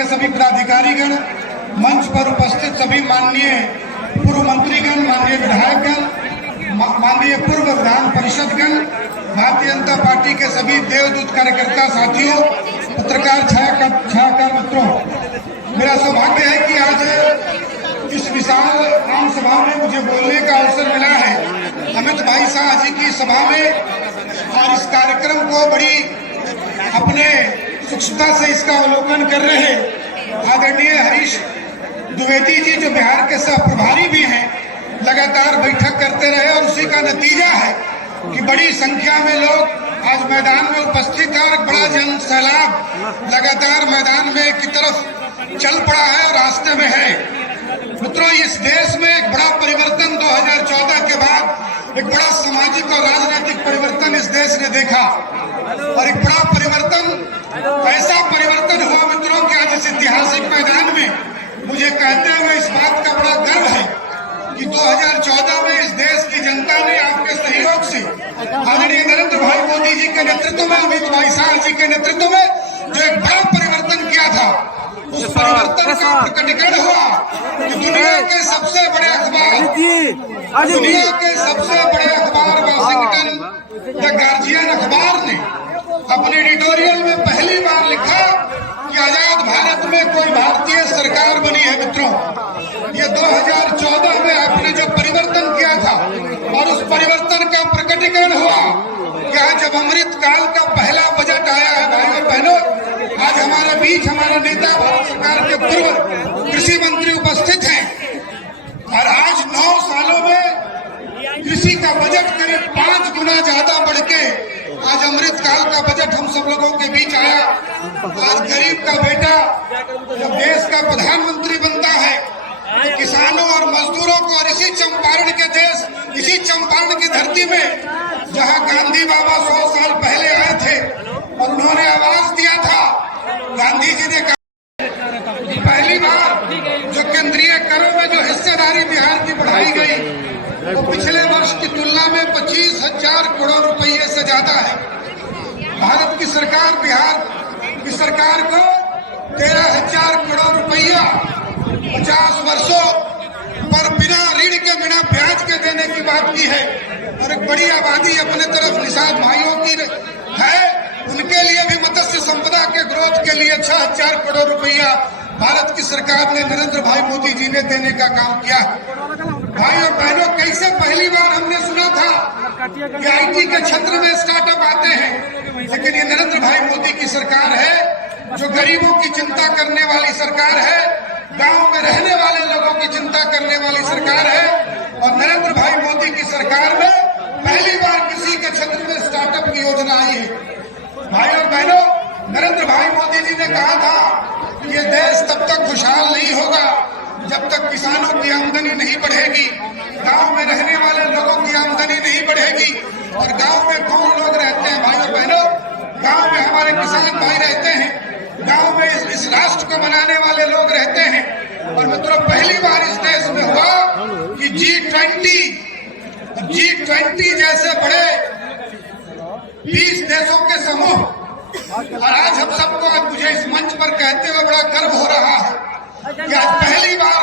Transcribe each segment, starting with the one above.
के सभी पदाधिकारीगण, मंच पर उपस्थित सभी माननीय पूर्व मंत्रीगण, माननीय विधायकगण, माननीय पूर्व विधान परिषदगण, भारतीय जनता पार्टी के सभी देवदूत कार्यकर्ता साथियों, पत्रकार छायाकार मित्रों, मेरा सौभाग्य है कि आज इस विशाल आम सभा में मुझे बोलने का अवसर मिला है। अमित भाई शाह जी की सभा में और इस कार्यक्रम को बड़ी अपने सूक्ष्मता से इसका अवलोकन कर रहे आदरणीय हरीश द्विवेदी जी, जो बिहार के सह प्रभारी भी हैं, लगातार बैठक करते रहे और उसी का नतीजा है कि बड़ी संख्या में लोग आज मैदान में उपस्थित है और बड़ा जन सैलाब लगातार मैदान में की तरफ चल पड़ा है और रास्ते में है। मित्रों, इस देश में एक बड़ा परिवर्तन 2014 के बाद एक बड़ा सामाजिक और राजनीतिक परिवर्तन इस देश ने देखा और एक बड़ा परिवर्तन, ऐसा परिवर्तन हुआ मित्रों कि आज इस ऐतिहासिक मैदान में मुझे कहते हुए इस बात का बड़ा गर्व है कि 2014 में इस देश की जनता ने आपके सहयोग से आदरणीय नरेंद्र भाई मोदी जी के नेतृत्व में, अमित भाई शाह जी के नेतृत्व में जो एक बड़ा परिवर्तन किया था, उस परिवर्तन का प्रकटीकरण हुआ कि दुनिया के सबसे बड़े अखबार वाशिंगटन द गार्जियन अखबार ने अपने एडिटोरियल में पहली बार लिखा कि आजाद भारत में कोई भारतीय सरकार बनी है। मित्रों, ये 2014 में आपने जो परिवर्तन किया था और उस परिवर्तन का प्रकटीकरण हुआ कि आज जब अमृत काल का पहला बजट आया है, भाइयों बहनों, आज हमारे बीच हमारे नेता भारत सरकार के पूर्व कृषि मंत्री उपस्थित हैं और आज 9 सालों में कृषि का बजट करीब 5 गुना ज्यादा बढ़ के आज अमृत काल का बजट हम सब लोगों के बीच आया। आज गरीब का बेटा जब देश का प्रधानमंत्री बनता है तो किसानों और मजदूरों को, और इसी चंपारण के देश, इसी चंपारण की धरती में जहां गांधी बाबा 100 साल पहले आए थे और उन्होंने आवाज दिया था, गांधी जी ने कहा पहली बार जो केंद्रीय करों में जो हिस्सेदारी बिहार की बढ़ाई गई तो पिछले वर्ष की तुलना में 25,000 करोड़ रुपये से ज्यादा है। भारत की सरकार बिहार की सरकार को 13,000 करोड़ रुपया 50 वर्षों पर बिना ऋण के, बिना ब्याज के देने की बात की है और एक बड़ी आबादी अपने तरफ निषाद भाइयों की है, उनके लिए भी मत्स्य संपदा के ग्रोथ के लिए 6,000 करोड़ रुपया भारत की सरकार ने, नरेंद्र भाई मोदी जी ने देने का काम किया। भाइयों बहनों, कैसे पहली बार हमने सुना था कि आईटी के क्षेत्र में स्टार्टअप आते हैं, लेकिन ये नरेंद्र भाई मोदी की सरकार है जो गरीबों की चिंता करने वाली सरकार है, गांव में रहने वाले लोगों की चिंता करने वाली सरकार है और नरेंद्र भाई मोदी की सरकार में पहली बार किसी के क्षेत्र में स्टार्टअप की योजना आई है। भाइयों बहनों, नरेंद्र भाई मोदी जी ने कहा था कि ये देश तब तक खुशहाल नहीं होगा जब तक किसानों की आमदनी नहीं बढ़ेगी, गांव में रहने वाले लोगों की आमदनी नहीं बढ़ेगी। और गांव में कौन लोग रहते हैं भाइयों बहनों? गांव में हमारे किसान भाई रहते हैं, गांव में इस राष्ट्र को बनाने वाले लोग रहते हैं। और मित्रों, पहली बार इस देश में हुआ कि G20 जैसे बड़े 20 देशों के समूह, और आज हम सबको, आज मुझे इस मंच पर कहते हुए बड़ा गर्व हो रहा है कि आज पहली बार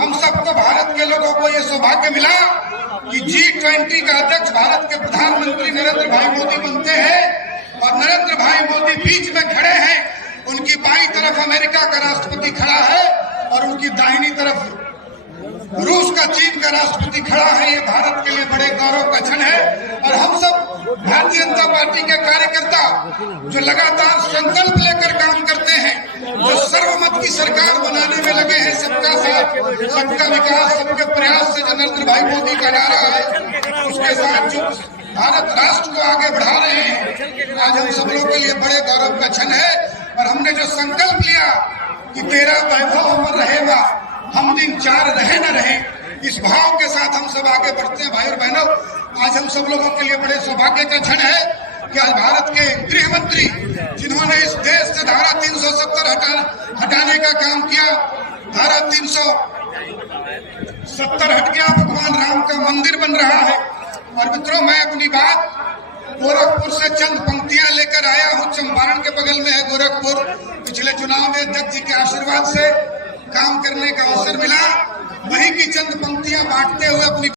हम सबको, भारत के लोगों को ये सौभाग्य मिला कि G20 का अध्यक्ष भारत के प्रधानमंत्री नरेंद्र भाई मोदी बनते हैं और नरेंद्र भाई मोदी बीच में खड़े हैं। उनकी बाईं तरफ अमेरिका का राष्ट्रपति खड़ा है और उनकी दाहिनी तरफ रूस का, चीन का राष्ट्रपति खड़ा है। ये भारत के लिए बड़े गौरव का क्षण है और हम सब भारतीय जनता पार्टी के कार्यकर्ता जो लगातार संकल्प लेकर काम करते हैं, जो सर्वमत की सरकार बनाने में लगे हैं, सबका साथ, सबका विकास, सबके प्रयास से जो नरेंद्र भाई मोदी का नारा है, उसके साथ जो भारत राष्ट्र को आगे बढ़ा रहे हैं, आज हम सब लोगों के लिए बड़े गौरव का क्षण है। और हमने जो संकल्प लिया कि तेरा वैभव अमर रहेगा, हम दिन 4 रहे न रहे, इस भाव के साथ हम सब आगे बढ़ते हैं। भाई और बहनों, आज हम सब लोगों के लिए बड़े सौभाग्य का क्षण है कि आज भारत के गृह मंत्री, जिन्होंने इस देश से धारा 370 हटाने का काम किया, धारा 370 हट गया, भगवान राम का मंदिर बन रहा है। और मित्रों, मैं अपनी बात गोरखपुर से चंद पंक्तियां लेकर लेकर आया हूं। चंपारण के बगल में है गोरखपुर। पिछले चुनाव में दत्त जी के आशीर्वाद से काम करने का अवसर मिला। वहीं की चंद पंक्तियां बांटते हुए अपनी